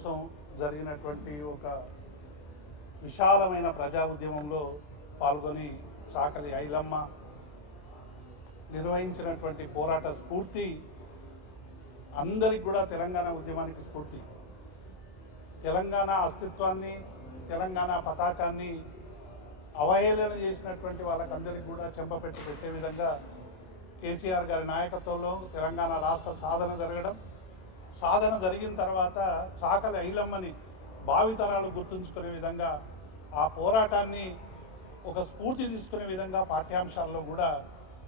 కోసం జరిగినటువంటి ఒక విశాలమైన ప్రజా ఉద్యమంలో పాల్గొని చాకలి ఐలమ్మ నిర్వహించినటువంటి పోరాట స్ఫూర్తి అందరికి కూడా తెలంగాణ ఉద్యమానికి స్ఫూర్తి. తెలంగాణ అస్తిత్వాన్ని, తెలంగాణ పతాకాన్ని అవహేళన చేసినటువంటి వాళ్ళకందరికీ కూడా చెంపపెట్టి పెట్టే విధంగా కేసీఆర్ గారి నాయకత్వంలో తెలంగాణ రాష్ట్ర సాధన జరిగిన తర్వాత చాకలి ఐలమ్మని భావితరాలు గుర్తుంచుకునే విధంగా ఆ పోరాటాన్ని ఒక స్ఫూర్తి తీసుకునే విధంగా పాఠ్యాంశాల్లో కూడా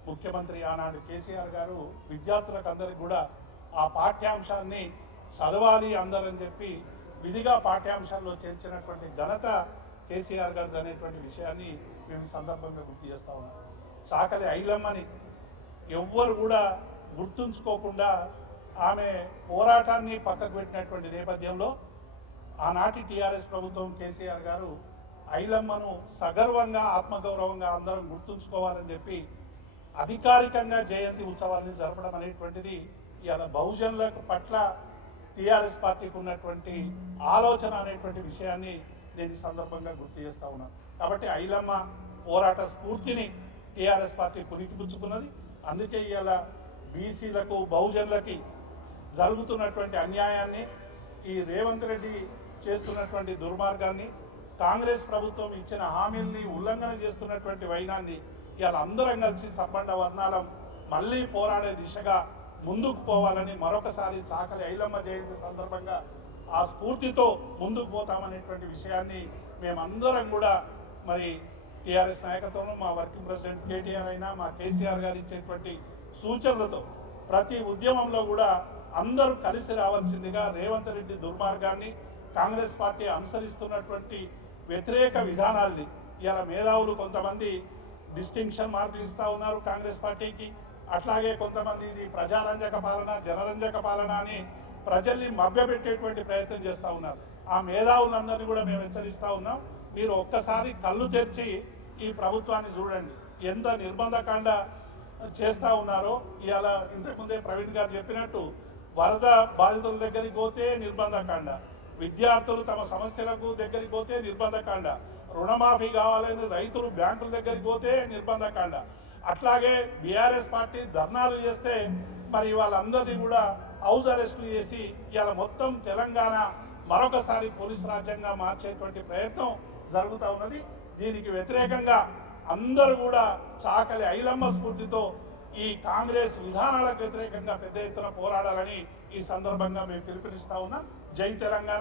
ముఖ్యమంత్రి ఆనాడు కేసీఆర్ గారు విద్యార్థులకు అందరికీ కూడా ఆ పాఠ్యాంశాన్ని చదవాలి అందరని చెప్పి విధిగా పాఠ్యాంశాల్లో చేర్చినటువంటి ఘనత కేసీఆర్ గారిది అనేటువంటి విషయాన్ని మేము సందర్భంగా గుర్తు చేస్తా ఉన్నాం. చాకలి ఐలమ్మని ఎవ్వరు కూడా గుర్తుంచుకోకుండా ఆమె పోరాటాన్ని పక్కకు పెట్టినటువంటి నేపథ్యంలో ఆనాటి టీఆర్ఎస్ ప్రభుత్వం కేసీఆర్ గారు ఐలమ్మను సగర్వంగా ఆత్మగౌరవంగా అందరం గుర్తుంచుకోవాలని చెప్పి అధికారికంగా జయంతి ఉత్సవాన్ని జరపడం అనేటువంటిది ఇవాళ బహుజనులకు పట్ల టీఆర్ఎస్ పార్టీకి ఉన్నటువంటి ఆలోచన అనేటువంటి విషయాన్ని నేను ఈ సందర్భంగా గుర్తు చేస్తా ఉన్నాను. కాబట్టి ఐలమ్మ పోరాట స్ఫూర్తిని టీఆర్ఎస్ పార్టీ పురికిపుచ్చుకున్నది. అందుకే ఇవాళ బీసీలకు బహుజనులకి జరుగుతున్నటువంటి అన్యాయాన్ని, ఈ రేవంత్ రెడ్డి చేస్తున్నటువంటి దుర్మార్గాన్ని, కాంగ్రెస్ ప్రభుత్వం ఇచ్చిన హామీల్ని ఉల్లంఘన చేస్తున్నటువంటి వైనాన్ని ఇవాళ అందరం కలిసి సంబంధ వర్ణాలం మళ్ళీ పోరాడే దిశగా ముందుకు పోవాలని మరొకసారి చాకలి ఐలమ్మ జయంతి సందర్భంగా ఆ స్ఫూర్తితో ముందుకు పోతామనేటువంటి విషయాన్ని మేమందరం కూడా మరి టీఆర్ఎస్ నాయకత్వంలో మా వర్కింగ్ ప్రెసిడెంట్ కేటీఆర్ అయినా మా కేసీఆర్ గారు ఇచ్చేటువంటి సూచనలతో ప్రతి ఉద్యమంలో కూడా అందరూ కలిసి రావాల్సిందిగా రేవంత్ రెడ్డి దుర్మార్గాన్ని, కాంగ్రెస్ పార్టీ అనుసరిస్తున్నటువంటి వ్యతిరేక విధానాల్ని ఇలా మేధావులు కొంతమంది డిస్టింక్షన్ మార్కులు ఇస్తూ ఉన్నారు కాంగ్రెస్ పార్టీకి. అట్లాగే కొంతమంది ఇది ప్రజారంజక పాలన, జనరంజక పాలన అని ప్రజల్ని మభ్యపెట్టేటువంటి ప్రయత్నం చేస్తూ ఉన్నారు. ఆ మేధావులందరినీ కూడా మేము హెచ్చరిస్తూ ఉన్నాం, మీరు ఒక్కసారి కళ్ళు తెరిచి ఈ ప్రభుత్వాన్ని చూడండి, ఎంత నిర్బంధకాండ చేస్తూ ఉన్నారో. ఇవాళ ఇంతకుముందే ప్రవీణ్ గారు చెప్పినట్టు వరద బాధితుల దగ్గరికి పోతే నిర్బంధకాండ, విద్యార్థులు తమ సమస్యలకు దగ్గరికి పోతే నిర్బంధకాండ, రుణమాఫీ కావాలని రైతులు బ్యాంకుల దగ్గరికి పోతే నిర్బంధకాండ. అట్లాగే బీఆర్ఎస్ పార్టీ ధర్నాలు చేస్తే మరి వాళ్ళందరినీ కూడా హౌస్ అరెస్టులు చేసి ఇవాళ మొత్తం తెలంగాణ మరొకసారి పోలీసు రాజ్యంగా మార్చేటువంటి ప్రయత్నం జరుగుతూ ఉన్నది. దీనికి వ్యతిరేకంగా అందరూ కూడా చాకలి ఐలమ్మ స్ఫూర్తితో ఈ కాంగ్రెస్ విధానాలకు వ్యతిరేకంగా పెద్ద ఎత్తున పోరాడాలని ఈ సందర్భంగా మేము పిలుపునిస్తా ఉన్నాం. జై తెలంగాణ.